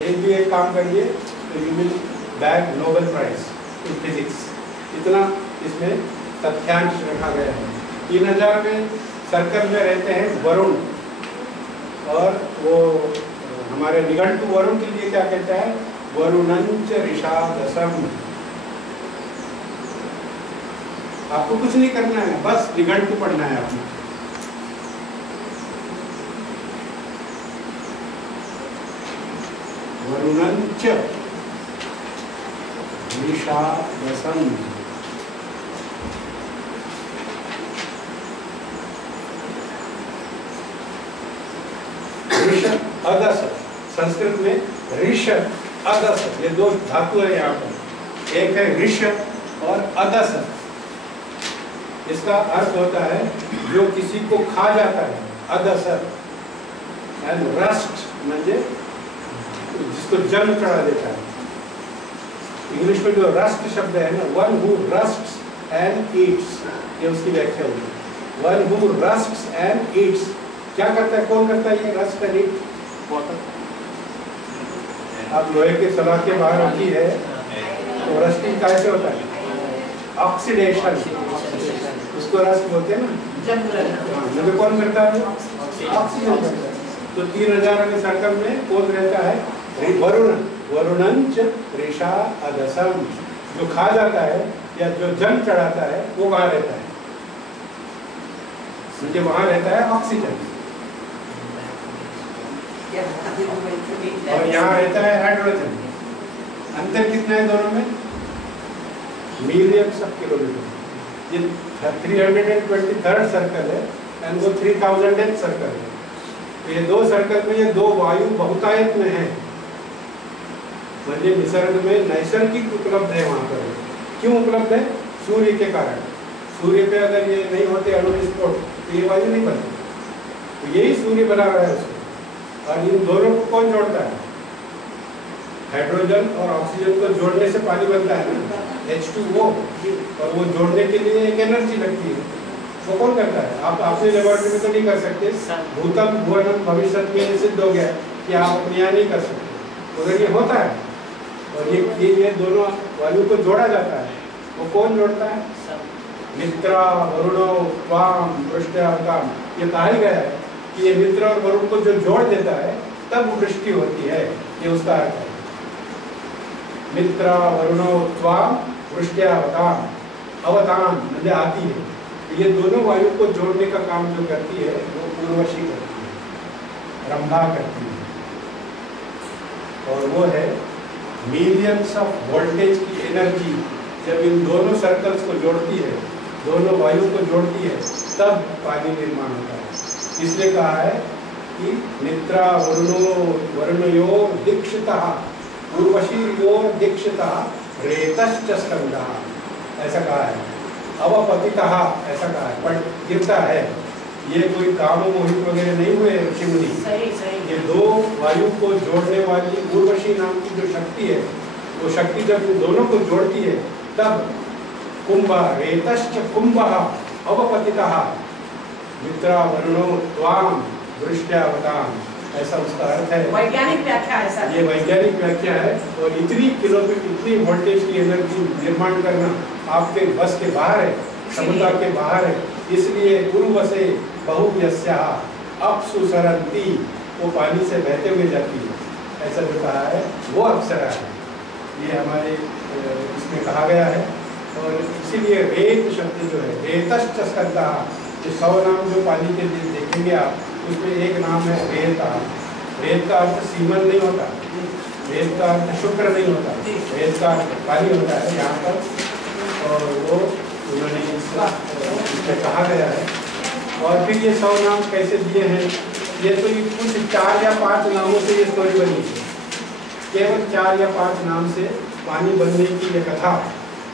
एक भी एक काम करिए तो you will bag Nobel prize in physics. इतना इसमें तथ्यांश रखा गया है। 3000 में सर्कल में रहते हैं वरुण, और वो हमारे निघंटु वरुण के लिए क्या कहता है, वरुणंच ऋषादसम। आपको कुछ नहीं करना है, बस निघंटु पढ़ना है आपने। वरुणंच ऋषादसम। ऋष अदस, संस्कृत में ऋष अदस, ये दो धातु है यहाँ पर। एक है ऋष और अदस। इसका अर्थ होता है जो किसी को खा जाता है, अदस। एंड रस्ट म्हणजे जिसको जंग चढ़ा देता है। इंग्लिश में जो रस्ट शब्द है ना, वन हु रस्ट्स एंड ईट्स, ये उसकी व्याख्या होगी। वन हु रस्ट्स एंड ईट्स, क्या करता है, कौन करता है ये रस्ट एंड ईट? आप लोहे के सलाखें बाहर रखी है तो रस्टिंग कैसे होता है? ऑक्सीडेशन, उसको रस्ट बोलते हैं ना। जब कौन करता है? ऑक्सीजन करता है। तो 3000 के सर्कल में कौन रहता है? वरुण। वरुणंच ऋषा अदसम, जो खा जाता है या जो जंग चढ़ाता है वो कहाँ रहता है? मुझे वहां रहता है ऑक्सीजन, और यहाँ रहता है हाइड्रोजन। अंतर कितना है दोनों में? Millions of kilometre. ये 323rd सर्कल है एंड वो 3000th सर्कल है। तो ये दो सर्कल में ये दो वायु बहुतायत में है, मतलब निसर्ग में नैसर्गिक उपलब्ध है वहाँ पर। क्यों उपलब्ध है? सूर्य के कारण। सूर्य पे अगर ये नहीं होते अणु विस्फोट तो ये वायु नहीं बनती। तो यही सूर्य बना रहा है उसको। और इन दोनों को कौन जोड़ता है? हाइड्रोजन और ऑक्सीजन को जोड़ने से पानी बनता है ना, H2O। और वो जोड़ने के लिए एक एनर्जी लगती है, वो कौन करता है? आप अपने लेबोरेटरी में तो नहीं कर सकते। भूतम भुवनम भविष्यत में सिद्ध हो गया कि आप अपने यहाँ नहीं कर सकते, उधर ये होता है। और ये दोनों वायु को जोड़ा जाता है। वो कौन जोड़ता है? मित्रा वरुणो त्वाम वृष्ट्यावताम। ये कहा ही गया है कि ये मित्र और वरुण को जो जोड़ देता है तब वृष्टि होती है, ये उसका अर्थ है। मित्रा वरुणो त्वाम वृष्ट्यावताम, अवताम मतलब आती है। तो ये दोनों वायु को जोड़ने का काम जो करती है वो उर्वशी करती है, रंभा करती है। और वो है मिलियंस ऑफ वोल्टेज की एनर्जी। जब इन दोनों सर्कल्स को जोड़ती है, दोनों वायु को जोड़ती है, तब पानी निर्माण होता है। इसलिए कहा है कि मित्रा वरुणो वरुणयोर दीक्षितः उर्वशीयोर दीक्षितः रेतश्च स्कंदः, ऐसा कहा है। अवपतितः, ऐसा कहा है, पर गिरता है। ये कोई काम मोहित वगैरह नहीं हुए ऋषि मुनि। ये दो वायु को जोड़ने वाली उर्वशी नाम की जो शक्ति है, वो शक्ति जब इन दोनों को जोड़ती है तब कुंभ रेतश्च कुंभः अवपतितः मित्रा वरुणो त्वाम वृष्ट्यावताम, ऐसा उसका अर्थ है। वैज्ञानिक व्याख्या है सर। ये वैज्ञानिक व्याख्या है। और इतनी किलोमीटर इतनी वोल्टेज की एनर्जी निर्माण करना आपके बस के बाहर है, क्षमता के बाहर है। इसलिए उर्वसे बहुव्यस्याः अपसु सरन्ति, वो पानी से बहते हुए जाती है, ऐसा जो कहा है वो अप्सरा है। ये हमारे इसमें कहा गया है। और इसीलिए रेत शब्द जो है, रेतश्च स्कंदः, जो 100 नाम जो पानी के लिए देखेंगे आप, उसमें एक नाम है रेत। रेत का अर्थ सीमन नहीं होता, रेत का अर्थ शुक्र नहीं होता, रेत का अर्थ पानी होता है यहाँ पर। और वो उन्होंने इसमें कहा गया है। और फिर ये 100 नाम कैसे दिए हैं? ये तो कुछ 4 या 5 नामों से ये स्टोरी बनी है। केवल 4 या 5 नाम से पानी बनने की ये कथा,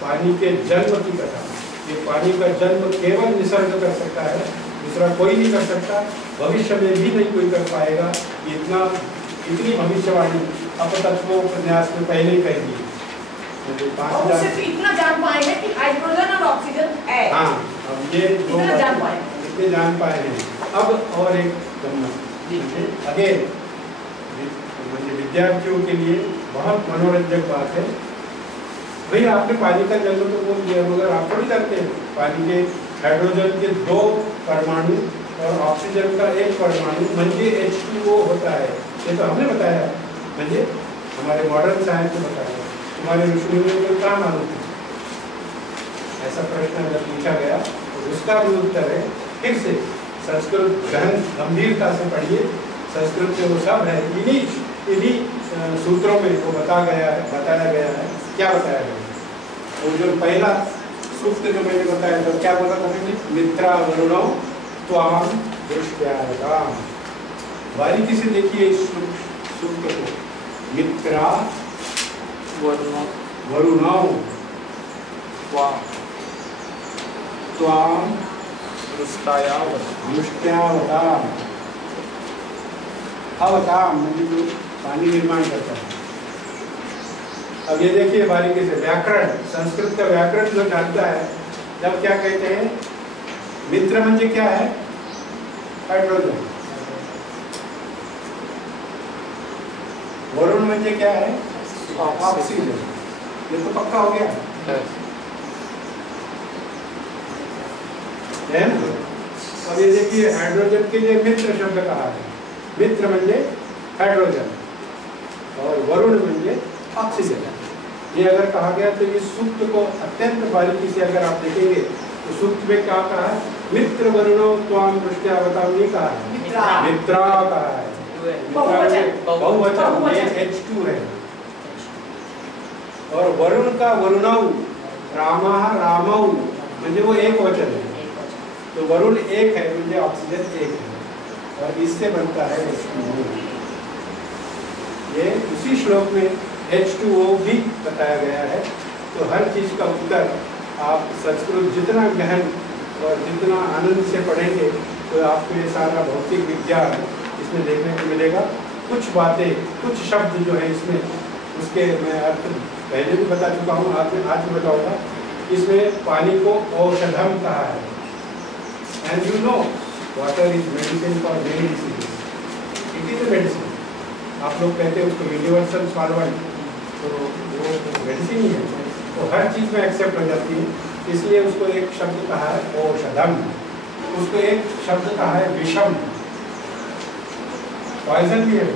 पानी के जन्म की कथा। ये पानी का जन्म केवल निसर्ग कर सकता है, दूसरा कोई नहीं कर सकता, भविष्य में भी नहीं कोई कर पाएगा। इतनी भविष्यवाणी अपतत्वोपन्यास में पहले ही कह दी। और सिर्फ इतना जान पाएंगे कि हाइड्रोजन और ऑक्सीजन है। हाँ, अब ये इतना जान पाएंगे, इतने जान पाए हैं। अब और एक गम्मत, अगेन विद्यार्थियों के लिए बहुत मनोरंजक बात है। भाई आपने पानी का जल तो बोल दिया, मगर आप थोड़ी जानते हैं पानी के हाइड्रोजन के 2 परमाणु और ऑक्सीजन का 1 परमाणु म्हणजे H2O होता है। ये तो हमने बताया, म्हणजे हमारे मॉडर्न साइंस ने बताया। तुम्हारे ऋषियों को क्या मालूम है? ऐसा प्रश्न अगर पूछा गया तो उसका भी उत्तर है, फिर से संस्कृत गहन गंभीरता से पढ़िए। संस्कृत में वो सब है, इन्हीं सूत्रों में वो बताया गया है। क्या बताया गया? वो जो पहला सूत्र जो मैंने बताया था, क्या बोला था मैंने? मित्रा वरुणो त्वाम दृष्ट्याम। बारीकी से देखिए इस सूत्र को। मित्रा वरुणो त्वाम दृष्ट्यावताम। अवताम म्हणजे जो पानी निर्माण करता है। अब ये देखिए बारीकी से व्याकरण, संस्कृत का व्याकरण जो जानता है, जब क्या कहते हैं मित्र म्हणजे क्या है? हाइड्रोजन। वरुण म्हणजे क्या है? ऑक्सीजन। ये तो पक्का हो गया है ना? अब ये देखिए हाइड्रोजन के लिए मित्र शब्द कहा है। मित्र म्हणजे हाइड्रोजन और वरुण म्हणजे ऑक्सीजन। ये अगर कहा गया तो इस सूक्त को अत्यंत बारीकी से अगर आप देखेंगे तो सूक्त में क्या कहा है? मित्र वरुणो त्वाम दृष्ट्यावताम नहीं कहा है, मित्रा कहा है। बहुवचन H2 है। और वरुण का वरुणौ, रामा रामौ म्हणजे वो एक वचन है। तो वरुण एक है म्हणजे ऑक्सीजन एक है और इससे बनता है H2O। ये उसी श्लोक में H2O भी बताया गया है। तो हर चीज का उत्तर आप संस्कृत जितना गहन और जितना आनंद से पढ़ेंगे तो आपको ये सारा भौतिक विज्ञान इसमें देखने को मिलेगा। कुछ बातें, कुछ शब्द जो है इसमें, उसके मैं अर्थ पहले भी बता चुका हूँ, आज भी बताऊंगा। इसमें पानी को औषधम कहा है। And you know water is medicine for many diseases. It is a medicine. आप लोग कहते हैं उसको यूनिवर्सल सॉल्वेंट, तो वो मेडिसिन ही है, तो हर चीज़ में एक्सेप्ट हो जाती है। इसलिए उसको एक शब्द कहा है औषधम, उसको एक शब्द कहा है विषम। पॉइजन भी है,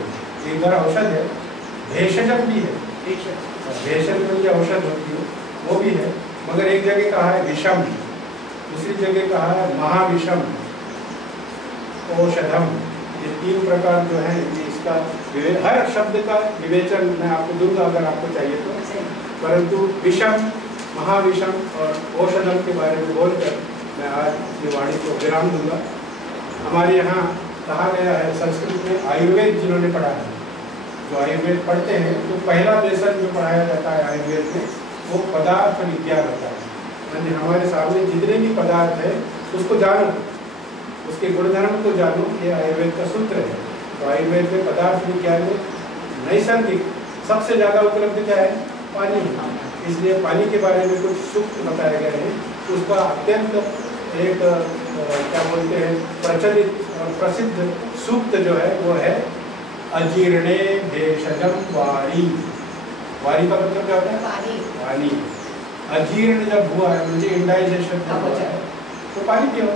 एक बार औषध है। भेषजम भी है, भेषज में जो औषध होती है वो भी है, मगर एक जगह कहा है विषम, दूसरी जगह कहा है महाविषम, औषधम। ये 3 प्रकार जो है इसका हर शब्द का विवेचन मैं आपको दूंगा अगर आपको चाहिए तो, परंतु विषम, महाविषम और औषधम के बारे में बोलकर मैं आज अपनी वाणी को विराम दूंगा। हमारे यहाँ कहा गया है संस्कृत में, आयुर्वेद जिन्होंने पढ़ा है, जो आयुर्वेद पढ़ते हैं तो पहला लेसन जो पढ़ाया जाता है आयुर्वेद में वो पदार्थ विज्ञान होता है। यानी हमारे सामने जितने भी पदार्थ है उसको जानो, उसके गुणधर्म को जानो, ये आयुर्वेद का सूत्र है। तो आयुर्वेद में पदार्थ विज्ञान में नैसर्गिक सबसे ज़्यादा उपलब्ध क्या है? पानी। इसलिए पानी के बारे में कुछ सूक्त बताए गए हैं। उसका अत्यंत एक क्या बोलते हैं प्रचलित और प्रसिद्ध सूक्त जो है वो है अजीर्णे भेषजम वारी। वारी का मतलब क्या होता है? पानी। अजीर्ण जब हुआ है मुझे इंडाइजेशन हुआ है तो पानी पियो।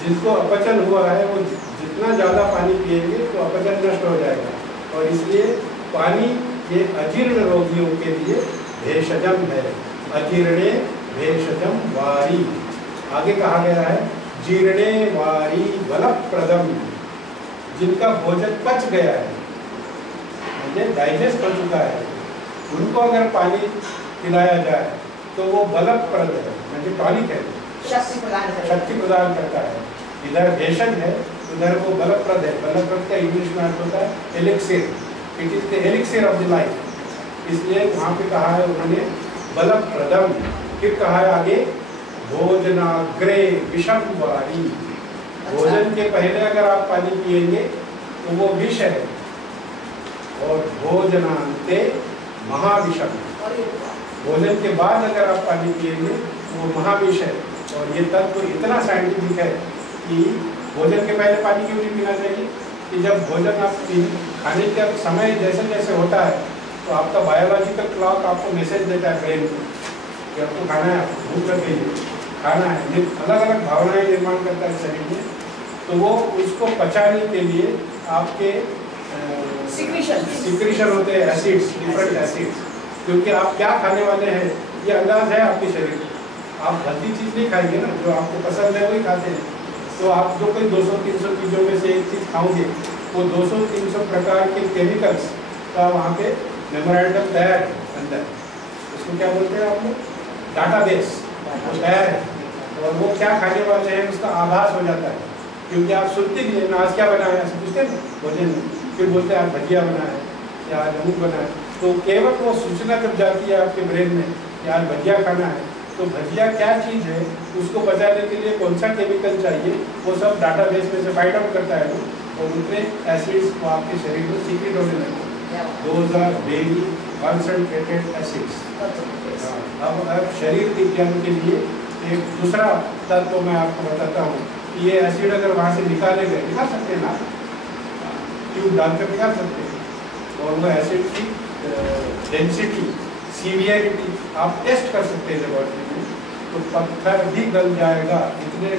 जिसको अपचन हुआ है वो जितना ज़्यादा पानी पिएंगे तो अपचन नष्ट हो जाएगा, और इसलिए पानी ये अजीर्ण रोगियों के लिए भेषजम है। अजीर्णे भेषजम वारी। आगे कहा गया है जीर्णे वारी बलप्रदम, जिनका भोजन पच गया है, मुझे डाइजेस्ट हो चुका है, उनको अगर पानी पिलाया जाए तो वो बलप्रद है, मुझे टॉनिक है, शक्ति प्रदान करता है। इधर भेषज है, उधर वो बलप्रद है। बलप्रद का इंग्लिश में अर्थ होता है elixir. It is the elixir of the life. इसलिए वहाँ पे कहा है उन्होंने बलप्रदम। फिर कहा है आगे भोजनाग्रे विषम वारी। भोजन के पहले अगर आप पानी पिएंगे तो वो विष है, और भोजनांते महाविषम। भोजन के बाद अगर आप पानी पिएंगे तो वो महाविष है। और ये तत्व इतना साइंटिफिक है कि भोजन के पहले पानी क्यों नहीं पीना चाहिए? कि जब भोजन आप खाने का समय जैसे जैसे होता है तो आपका बायोलॉजिकल क्लॉक आपको मैसेज देता है ब्रेन को कि आपको खाना है, आपको भूख लग गई है, खाना है। अलग अलग भावनाएं निर्माण करता है शरीर में, तो वो उसको पचाने के लिए आपके सिक्रीशन होते हैं, एसिड्स, डिफरेंट एसिड्स, क्योंकि आप क्या खाने वाले हैं ये अंदाज है आपके शरीर को। आप गलती चीज़ नहीं खाएंगे ना, जो आपको पसंद है वही खाते हैं। तो आप जो कोई 200-300 चीज़ों में से एक चीज़ खाओगे, वो 200-300 प्रकार के केमिकल्स का वहाँ पे मेमोरेंडम तैयार है अंदर। उसको क्या बोलते हैं आप लोग, डाटाबेस तैयार है, और वो क्या खाने वाले हैं उसका आभास हो जाता है। क्योंकि आप सुनते भी हैं ना, आज क्या बना है ऐसे पूछते हैं भोजन में, फिर बोलते हैं आज भजिया बना है या आज अमुक बना है। तो केवल वो सूचना जब जाती है आपके ब्रेन में कि आज भजिया खाना है, तो भजिया क्या चीज़ है, उसको बचाने के लिए कौन सा केमिकल चाहिए, वो सब डाटाबेस में से फाइंड आउट करता है वो, और उतने एसिड्स को आपके शरीर में सीक्रेट होने लगते हैं। Those are very concentrated acids. अब शरीर विज्ञान के लिए एक दूसरा तत्व मैं आपको बताता हूँ कि ये एसिड अगर वहाँ से निकाले गए, निकाल सकते हैं ना, ट्यूब डालकर निकाल सकते हैं, और वो एसिड की डेंसिटी, सीवियरिटी आप टेस्ट कर सकते हैं लेबोरेटरी में, तो पत्थर भी गल जाएगा, इतने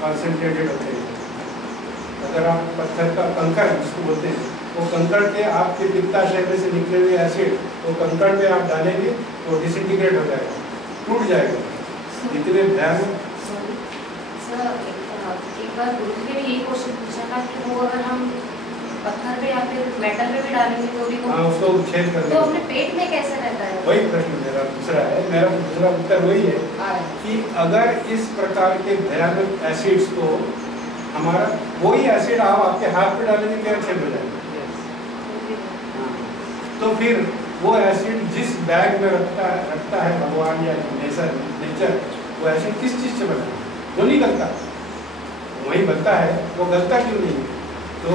कॉन्सेंट्रेटेड होते हैं। अगर आप पत्थर का कंकड़ जिसको बोलते हैं, वो कंकड़ के आपके पित्ताशय में से निकले हुए एसिड वो कंकड़ में आप डालेंगे तो डिसइंटीग्रेट हो जाएगा, टूट जाएगा, इतने भयानक। एक बार गुरु जी ने यही क्वेश्चन पूछा था कि वो अगर हम पत्थर पे या फिर मेटल पे भी डालेंगे तो भी हाँ, उसको छेद कर तो अपने पेट में कैसे रहता है? वही प्रश्न मेरा दूसरा है, मेरा दूसरा उत्तर वही है कि अगर इस प्रकार के भयानक एसिड्स को हमारा वही एसिड आप आपके हाथ पे डालेंगे क्या छेद हो जाएगा, तो फिर वो एसिड जिस बैग में रखता है भगवान या नेचर, वो एसिड किस चीज़ से बना है, जो नहीं गलता वही बनता है, वो गलता क्यों नहीं है? तो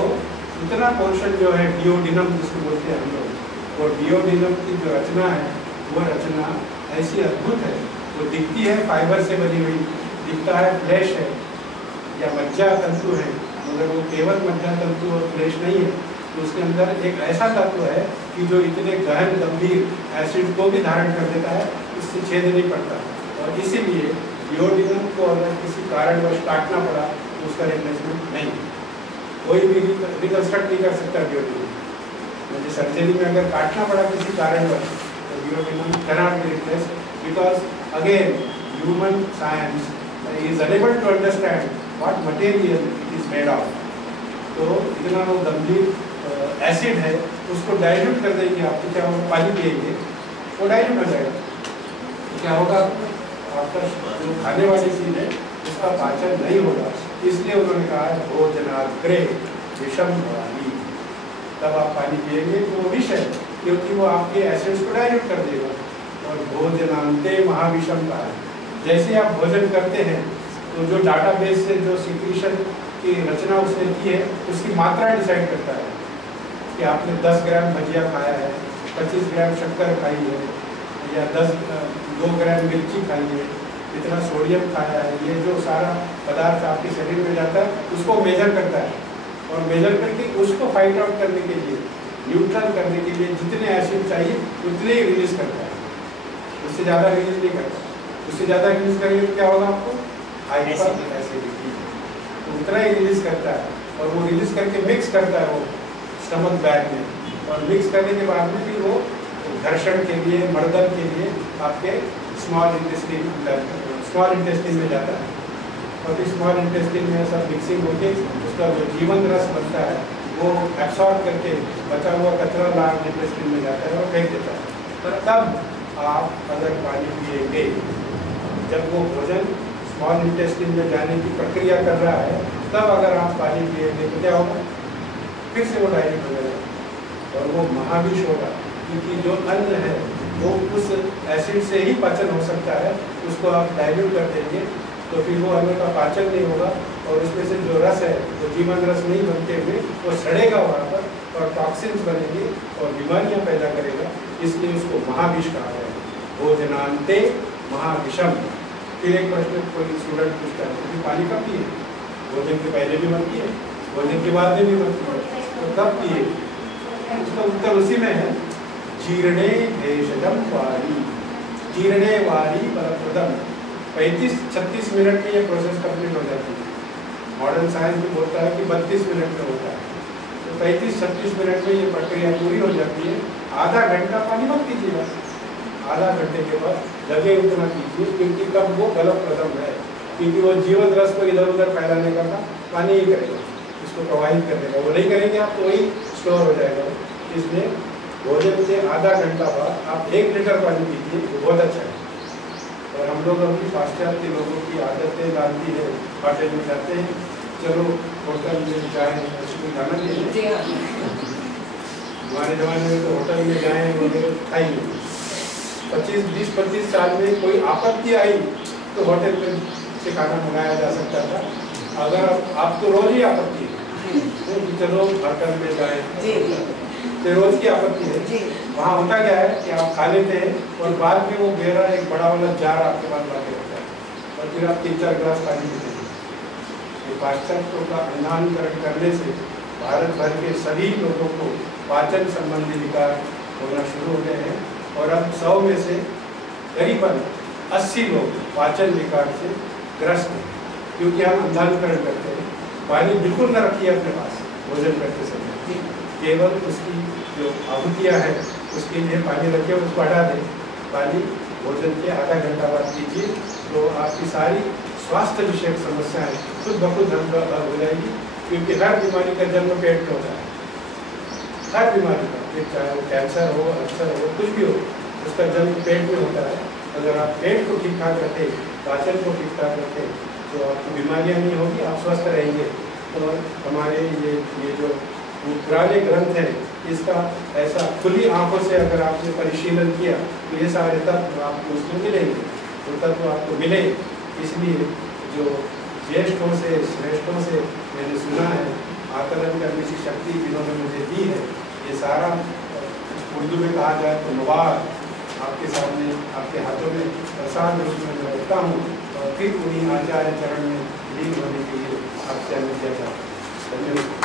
इतना पोर्शन जो है डिओडिनम जिसको बोलते हैं हम लोग, वो डिओडिनम की जो रचना है वो रचना ऐसी अद्भुत है, वो दिखती है फाइबर से बनी हुई, दिखता है फ्लैश है या मज्जा तंतु है, मगर वो केवल मज्जा तंतु और फ्लैश नहीं है, तो उसके अंदर एक ऐसा तत्व है कि जो इतने गहन गंभीर एसिड को भी धारण कर देता है, इससे छेद नहीं पड़ता। और इसीलिए डिओडिनम को अगर किसी कारणवश काटना पड़ा तो उसका रिप्लेसमेंट नहीं, कोई भी रिकंस्ट्रक्ट नहीं कर सकता डिओडिनम। मुझे सर्जरी में अगर काटना पड़ा किसी कारणवश तो duodenum cannot be replace, because again human science is unable to understand what material it is made of. तो इतना वो गंभीर एसिड है, उसको डाइल्यूट कर देंगे आप, तो क्या होगा, पानी पिएंगे वो डाइल्यूट हो जाएगा, क्या होगा, आपका जो खाने वाली चीज़ है उसका पाचन नहीं होगा। इसलिए उन्होंने कहा है भोजनाग्रे विषम भवानी, तब आप पानी पिएंगे तो वो विष है, क्योंकि वो आपके एसिड्स को डाइल्यूट कर देगा। और भोजनांते महाविषम कहा है, जैसे आप भोजन करते हैं तो जो डाटाबेस से जो सिक्रीशन की रचना उसने की है उसकी मात्रा डिसाइड करता है कि आपने 10 ग्राम भजिया खाया है, 25 ग्राम शक्कर खाई है, या 2 ग्राम मिर्ची खाई है, इतना सोडियम खाया है, ये जो सारा पदार्थ आपके शरीर में जाता है उसको मेजर करता है, और मेजर करके उसको फाइंड आउट करने के लिए, न्यूट्रल करने के लिए जितने एसिड चाहिए उतने ही रिलीज करता है, उससे ज़्यादा रिलीज नहीं करता। उससे ज़्यादा रिलीज करेंगे तो क्या होगा, आपको हाइपर एसिडिटी, तो उतना ही रिलीज करता है, और वो रिलीज करके मिक्स करता है वो स्टमक बैग में, और मिक्स करने के बाद में फिर वो घर्षण के लिए, मर्दन के लिए आपके स्मॉल इंटेस्टिन में जाता है, और फिर स्मॉल इंटेस्टिन में सब मिक्सिंग होके उसका जो जीवन रस बनता है वो एब्सॉर्ब करके बचा हुआ कचरा लार्ज इंटेस्टिन में जाता है और फेंक देता है। पर तब आप अगर पानी पिएंगे, जब वो भोजन स्मॉल इंटेस्टिन में जाने की प्रक्रिया कर रहा है, तब अगर आप पानी पिएंगे तो क्या होगा, फिर से वो डाइल्यूट हो जाएगा और वो महाविष होगा, क्योंकि जो अन्न है वो उस एसिड से ही पाचन हो सकता है, उसको आप डाइल्यूट कर देंगे तो फिर वो अन्न का पाचन नहीं होगा, और उसमें से जो रस है वो जीवन रस नहीं बनते हुए वो सड़ेगा वहाँ पर, और टॉक्सिन्स बनेंगे और बीमारियाँ पैदा करेगा, इसलिए उसको महाविष कहा गया है। भोजनांते महाविषम। फिर एक प्रश्न कोई स्टूडेंट पूछता है कि पानी कब पिए, भोजन के पहले भी मत पिए, भोजन के बाद में भी मत पिए। तो कब पिए? उसका उत्तर उसी में है, जीर्णे भेषजम वारी, जीर्णे वारी परप्रदम। 35-36 मिनट में ये प्रोसेस कंप्लीट हो जाती है। मॉडर्न साइंस भी बोलता है कि 32 मिनट में होता है। तो 35-36 मिनट में ये प्रक्रिया पूरी हो जाती है। आधा घंटा पानी मत पीजिएगा, आधा घंटे के बाद लगे उतना पीजिए, क्योंकि कब वो गलत कदम है, क्योंकि वो जीवन रस को इधर उधर फैलाने का काम पानी ही करेगा, इसको प्रवाहित करने का। वो नहीं करेंगे आप तो वही स्टोर हो जाएगा। इसलिए भोजन से आधा घंटा बाद आप 1 लीटर पानी पीजिए, वो बहुत अच्छा है। और हम लोग अपनी पाश्चात्य लोगों की आदतें डालती है, होटल में जाते हैं, चलो होटल में जाए, उसमें खाना चाहिए। हमारे ज़माने में तो होटल में जाए वगैरह खाई नहीं। 20-25 साल में कोई आपत्ति आई तो होटल में से खाना मंगाया जा सकता था। अगर आप तो रोज ही आपत्ति है तो चलो होटल में जाए, तो रोज की आपत्ति है। वहाँ होता क्या है कि आप खा लेते हैं और बाद में वो मेरा एक बड़ा वाला जार आपके पास लाके रखता है और फिर आप 3-4 गिलास पानी पीते हैं। ये पाश्चात्यों का अंधानुकरण करने से भारत भर के सभी लोगों को पाचन संबंधी विकार होना शुरू हो गए हैं और अब 100 में से करीबन 80 लोग पाचन विकार से ग्रस्त हैं, क्योंकि हम अंधानुकरण करते हैं। पानी बिल्कुल न रखिए अपने पास भोजन करते समय, केवल उसकी जो आहुतियाँ हैं उसके लिए पानी रखिए, उसको हटा दें। पानी भोजन के आधा घंटा बाद पीजिए, तो आपकी सारी स्वास्थ्य विषयक समस्याएं खुद ब खुद हल हो जाएगी, क्योंकि हर बीमारी का जन्म पेट में होता है। हर बीमारी का, फिर चाहे वो कैंसर हो, अल्सर हो, कुछ भी हो, उसका जन्म पेट में होता है। अगर आप पेट को ठीक ठाक रखें, पाचन को ठीक ठाक रखें, तो आपको बीमारियां नहीं होगी, आप स्वस्थ रहेंगे। तो हमारे ये जो पुराने ग्रंथ हैं, इसका ऐसा खुली आंखों से अगर आपने परिशीलन किया तो ये सारे तत्व आपको उसमें मिलेंगे, वो तत्व आपको मिले। इसलिए जो ज्येष्ठों से श्रेष्ठों से मैंने सुना है, आकलन करने की शक्ति जिन्होंने मुझे दी है, ये सारा उर्दू में कहा जाए तो मवाद आपके सामने, आपके हाथों में प्रसाद रूप में मैं रखता हूँ और फिर उन्हीं आचार्य चरण में लीन होने के लिए आपसे अनुज्ञा चाहता हूँ। धन्यवाद।